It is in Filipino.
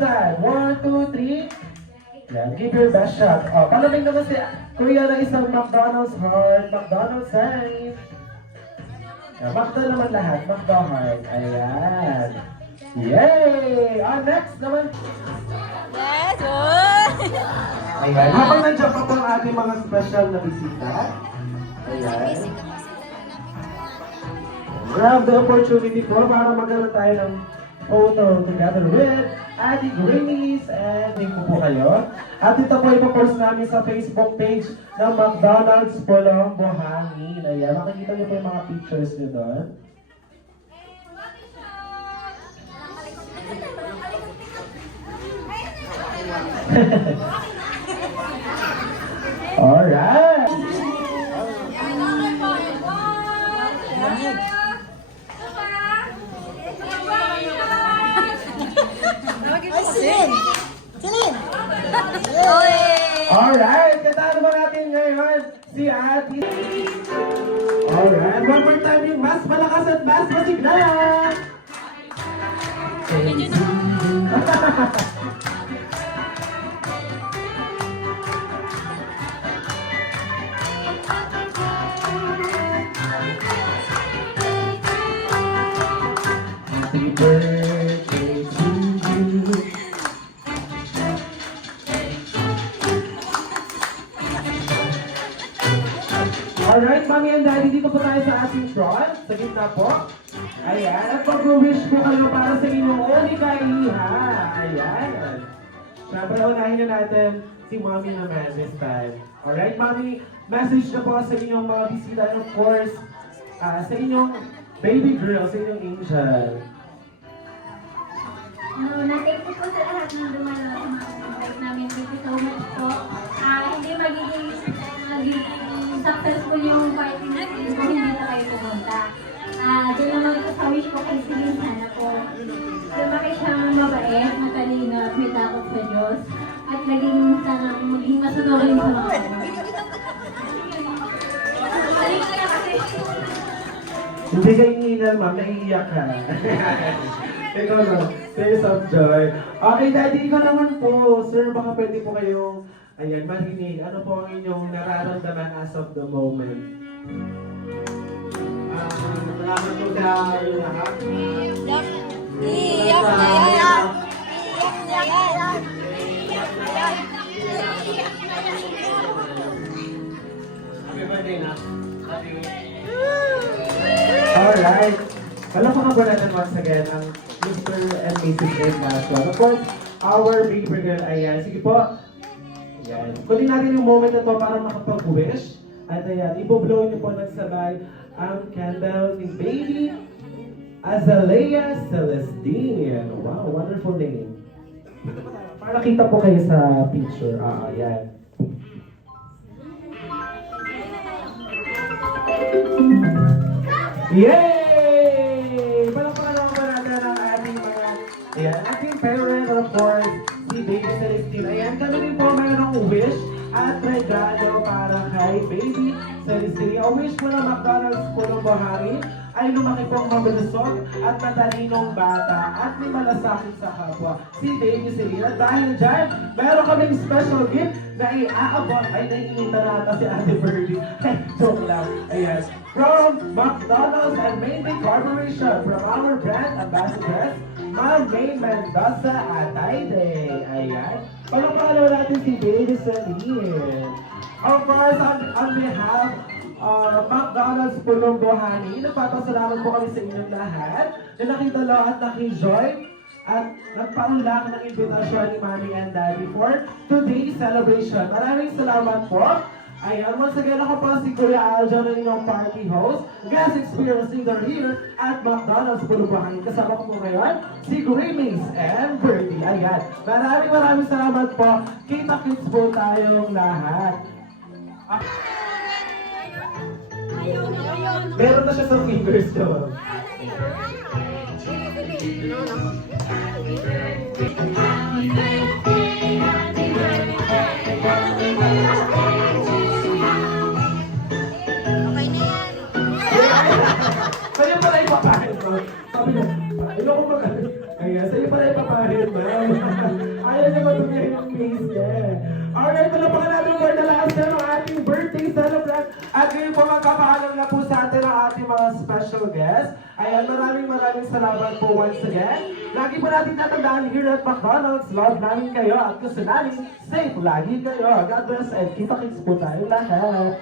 time. 1, 2, 3. Yan, give your best shot. Oh, palamig naman si Kuya na isang McDonald's heart, McDonald's sign. Yan, McDo naman lahat, McDo heart. Ayan. Yay! Next naman. Yes! Oh! Ayan, habang nandiyan pa po ang ating mga special na bisita. Ayan. Grab the opportunity po para magkaroon tayo ng photo together with Ate Grace and thank po kayo. At ito po ipopost namin sa Facebook page ng McDonald's Pulong Buhangin. Ayan, makikita niyo po yung mga pictures niyo doon. Alright! Celine! Celine! Alright, kasama ba natin ngayon si Ate? Alright, one more time yung mas malakas at mas masigla! Happy birthday to you. Alright, Mami and Daddy, dito po tayo sa ating front. Sa gitna po. Ayan, at mag-wish po kayo para sa inyong Onika Iha. Ayan. Siyempre, unahin na natin si Mami naman this time. Alright, Mami, message na po sa inyong mga bisita and of course, sa inyong baby girl, sa inyong angel. Thank you po sa lahat ng dumalo sa mga invite namin. Thank you so much po. Hindi magiging successful yung party natin kung hindi na kayo pumunta. Doon naman ito sa wish ko kay Celine, sana po lumaki siyang mabait, matalino at may takot sa Diyos. At maging masunurin sa mga Hindi kayo ninal, ma'am. Naiiyak ka. Ikaw lang. Tears of joy. Okay, Daddy, ikaw naman po. Sir, baka pwede po kayong marinig. Ano po ang inyong nararamdaman as of the moment? Salamat po sa inyong lahat. Iyak na yan! Iyak na yan! Happy birthday na. Love you. Alright. Palakpakan po natin once again ang Mr. and Mrs. Ignacio. Of course, our baby girl. Ayan. Sige po. Ayan. Kunin natin yung moment na to para makapag-wish. At ayan, iboblow niyo po ng sabay ang candle ni baby Azalea Celestine. Wow, wonderful name. Para kita po kayo sa picture. Ayan. Yay! Palakpakan naman po natin ang ating mga ating parent, of course, si Baby Celestine. Ayan, kami rin po mayroong wish at regalo para kay Baby Celestine. Ang wish po ng McDonald's Pulong Buhangin ay lumaki pong mabulusog at matalinong bata at may malasakit sa kapwa, si Baby Celestine. At dahil dyan, meron kaming special gift na iaabot ay naiinita na ata si Ate Birdie. Joke lang. Ayan. From McDonald's and Mayday Corporation, from our brand ambassadors, Ma'am May Mendoza at Aide. Ayan. Palakpakan natin si Baby Celine. Of course, on behalf McDonald's Pulong Buhangin, nagpapasalamat po kami sa inyong lahat na nakitalo at nakijoy at nagpaunlak ng imbitasyon ni Mommy and Daddy for today's celebration. Maraming salamat po. Ayan, once again ako po si Kuya Aljo ng inyong party host, guest experience leader here at McDonald's Pulong Buhangin. Kasama ko po ngayon, si Grace and Birdie. Ayan, maraming salamat po. Kita-kits po tayong lahat. Meron na siya sa fingers ko. Okay na yan. Sa'yo pala ipapahid mo. Sabi niya, ayoko mag- Ayan, sa'yo pala ipapahid mo. medyo madumi yung face niya. Alright, palapakan natin for the last time ang ating birthday celebrant. At ngayon po magkapaalam na po sa atin ang ating mga special guests. Ayan, maraming salamat po once again. Lagi po natin tatandaan here at McDonald's. Love namin kayo at gusto namin safe lagi kayo. God bless and kita-kits po tayo lahat.